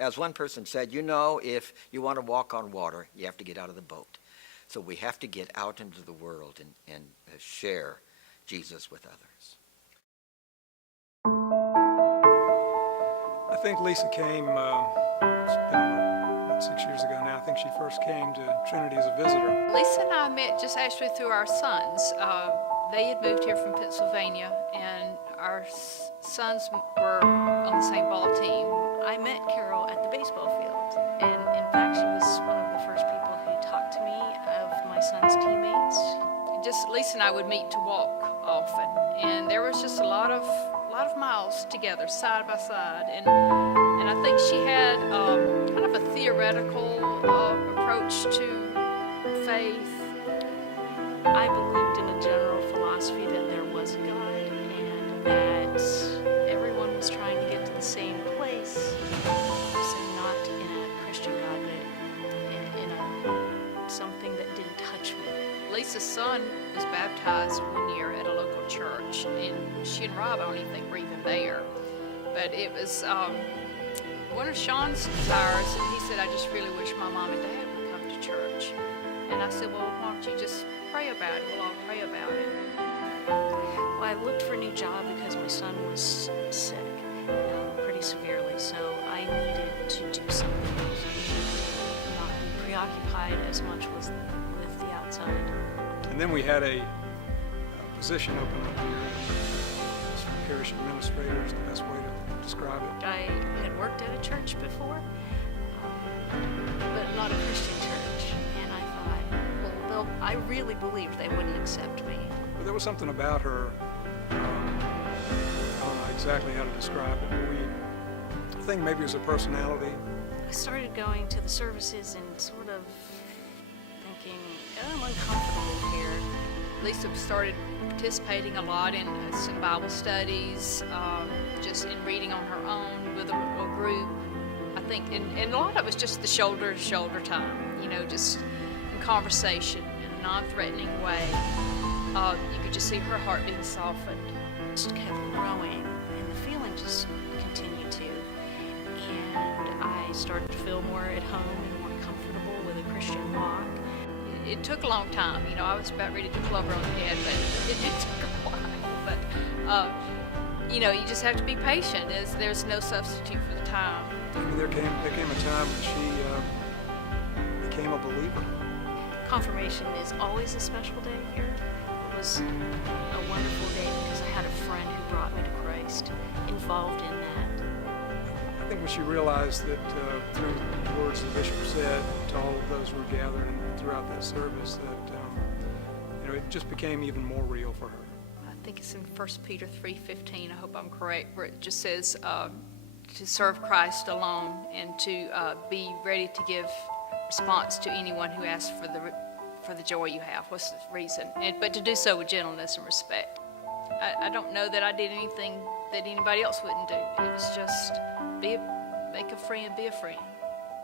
As one person said, you know, if you want to walk on water, you have to get out of the boat. So we have to get out into the world and share Jesus with others. I think Lisa came, it's been about 6 years ago now. I think she first came to Trinity as a visitor. Lisa and I met just actually through our sons. They had moved here from Pennsylvania, and our sons were on the same ball team. I met Carol at the baseball field, and in fact, she was one of the first people who talked to me of my son's teammates. Just Lisa and I would meet to walk often, and there was just a lot of miles together, side by side, and I think she had kind of a theoretical approach to faith. I believed in a general philosophy that there was a God and that everyone was trying to get to the same place. So not in a Christian God, but in something that didn't touch me. Lisa's son was baptized one year at a local church, and she and Rob, I don't even think were even there. But it was one of Sean's desires, and he said, I just really wish my mom and dad would come to church. And I said, well, why don't you just pray about it? We'll all pray about it. Well, I looked for a new job because my son was sick, pretty severely, so I needed to do something else, not be preoccupied as much with the outside. And then we had a position open up here as parish administrator is the best way to describe it. I had worked at a church before, but not a Christian church, and I thought, well, I really believed they wouldn't accept me. But there was something about her, I don't know exactly how to describe it, but I think maybe it was her personality. I started going to the services and sort of thinking, I'm uncomfortable here. Lisa started participating a lot in some Bible studies, just in reading on her own with a group. I think, and a lot of it was just the shoulder-to-shoulder time, you know, just in conversation in a non-threatening way. You could just see her heart being softened. It just kept growing, and the feeling just continued to. And I started to feel more at home and more comfortable with a Christian walk. It took a long time, you know. I was about ready to club her on the head, but it took a while. But you know, you just have to be patient. There's no substitute for the time. I mean, there came a time when she became a believer. Confirmation is always a special day here. It was a wonderful day because I had a friend who brought me to Christ, involved in that. I think when she realized that through the words the bishop said to all of those who were gathered and throughout that service, that you know, it just became even more real for her. I think it's in 1 Peter 3:15, I hope I'm correct, where it just says to serve Christ alone and to be ready to give response to anyone who asks for the joy you have. What's the reason? But to do so with gentleness and respect. I don't know that I did anything that anybody else wouldn't do. It was just make a friend, be a friend,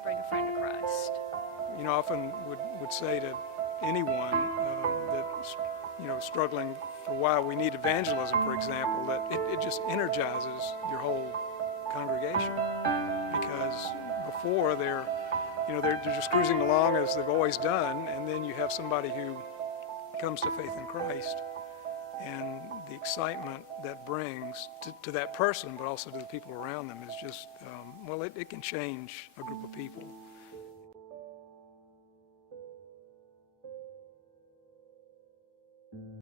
bring a friend to Christ. You know, I often would say to anyone that's, you know, struggling for why we need evangelism, for example, that it just energizes your whole congregation, because before they're just cruising along as they've always done, and then you have somebody who comes to faith in Christ, and the excitement that brings to that person, but also to the people around them, is just, well, it can change a group of people.